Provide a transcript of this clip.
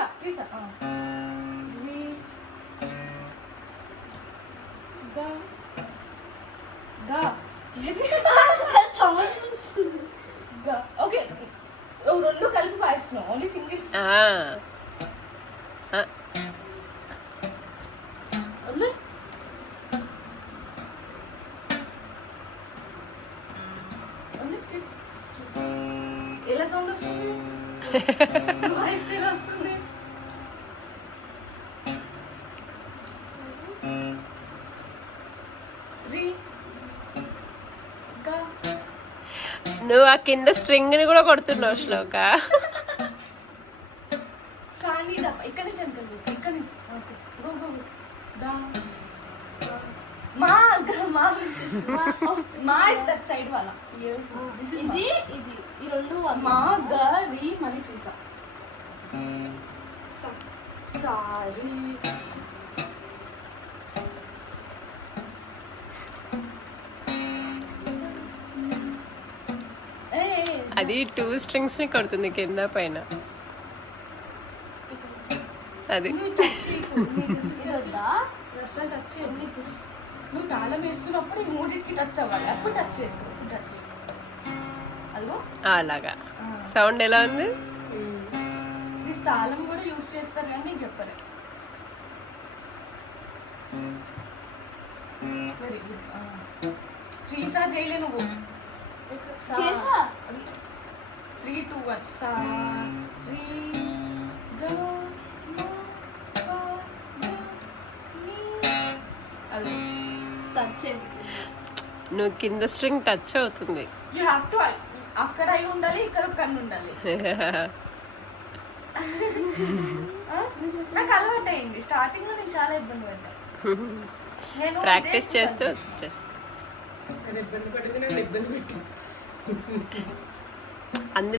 ఫ్రీసా ఫ్రీసా రీ గా గా గా ఓకే రెండు కలిపి వాయిస్తున్నాం ఓన్లీ సింగిల్ ఎలా సౌండ్ వస్తుంది వాయిస్ ఎలా వస్తుంది రీ గా నువ్వు ఆ కింద స్ట్రింగ్ ని కూడా కొడుతున్నావు శ్లోక. సాని దా ఇక్కడ నుంచి అంకల్ ఇక్కడ నుంచి ఓకే గో గో దా మా మా మా ఇస్ దట్ సైడ్ వాలా దిస్ ఇస్ ఇది ఇది ఈ రెండు మా గా రీ మనీ ఫీసా సారీ అది 2 strings ని కొడుతుంది కింద పైన. అది అసలు టచ్ నువ్వు తాళం వేస్తున్నప్పుడు ఈ మూడింటికి టచ్ అవ్వాలి అప్పుడు టచ్ చేసుకో టచ్ అదిగో అలాగా. సౌండ్ ఎలా ఉంది? ఈ తాళం కూడా యూజ్ చేస్తారు కానీ నీకు చెప్పలే. Very good. ఫ్రీసా చేయలే నువ్వు చేసా 3 2 1 సా రీ గా మా పా నీ అది టచ్ నువ్వు కింద స్ట్రింగ్ టచ్ అవుతుంది. యూ హ్యావ్ టు అక్కడ అయి ఉండాలి ఇక్కడ కన్ను ఉండాలి. నాకు అలవాటు అయింది స్టార్టింగ్ లో నేను చాలా ఇబ్బంది పడ్డా. నేను ప్రాక్టీస్ చేస్తూ ఇబ్బంది పడింది నేను ఇబ్బంది పెట్టి అందరూ